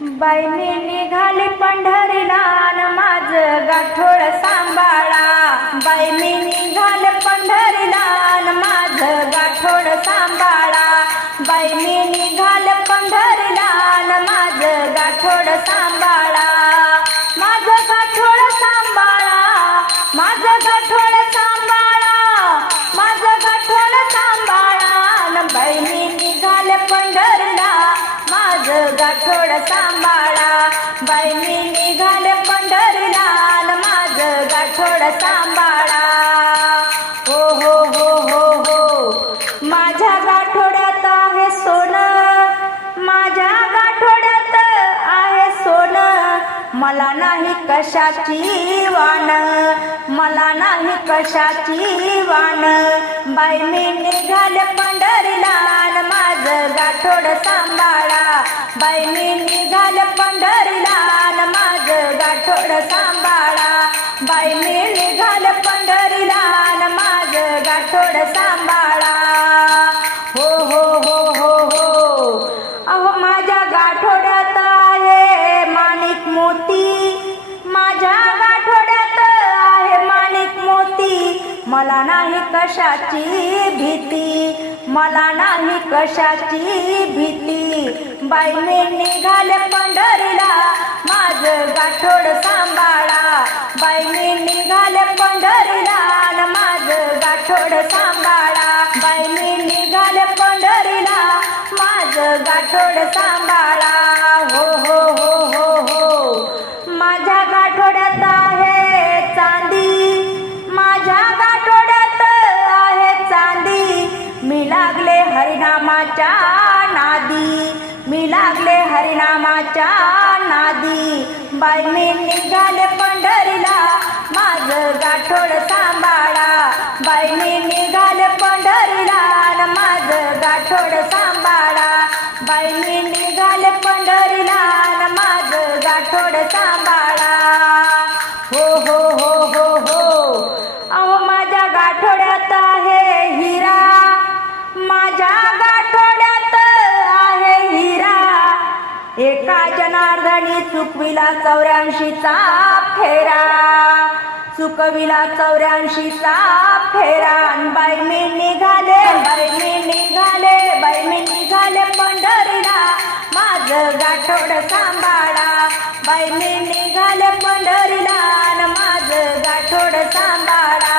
बाई मी निघाली पंढरीला न माझं गाठोड सांभाळा. बाई मी निघाले पंढरीला न माझं गाठोड सांभाळा. बाई मी निघाले पंढरीला न माझं गाठोड सांभाळा. माझं गाठोड सांभाळा, माझं गाठोड सांभाळा, माझं गाठोड सांभाळा. न बाई मी निघाले पंढरीला माझं गाठोड सांभाळा. बाई मी निघाले पंढरीला न माझं गाठोड सांभाळा. हो हो हो हो हो, माझ्या गाठोड्यात आहे सोनं, माझ्या गाठोड्यात आहे सोनं. मला नाही कशाची वाण, मला नाही कशाची वाण. बाई मी निघाले पंढरीला न माझं गाठोड सांभाळा. बाई मी निघाले पंढरीला न माझं गाठोड सांभाळा. बाई मी निघाले पंढरीला न माझं गाठोड सांभाळा. हो हो हो हो हो, अहो माझ्या गाठोड्यात आहे माणिक मोती, माझ्या गाठोड्यात आहे माणिक मोती. मला नाही कशाची भीती, मला नाही कशाची भीती. बाई मी निघाले पंढरीला माझं गाठोड सांभाळा. बाई मी निघाले पंढरीला न माझं गाठोड सांभाळा. बाई मी निघाले पंढरीला माझं गाठोड सांभाळा. हो हो हो हो हो, माझ्या गाठोड्यात आहे चांदी, माझ्या गाठोड्यात आहे चांदी. मी लागले हरिनामाच्या नादी, मी लागले हरिनामाच्या नादी. बाई मी निघाले पंढरीला माझं गाठोड सांभाळा. बाई मी निघाले पंढरीला न माझं गाठोड सांभाळा. बाई मी निघाले पंढरीला न माझं गाठोड सांभाळा. हो हो हो हो हो, अहो माझ्या गाठोड्यात आहे हिरा, माझ्या गाठोड्यात आहे हिरा. एका जनार्दनी चुकविला 84चा फेरा, चुकविला 84चा फेरा. बाई मी निघाले, बाई मी निघाले, बाई मी निघाले पंढरीला माझं गाठोड सांभाळा. बाई मी निघाले पंढरीला न माझं गाठोड सांभाळा.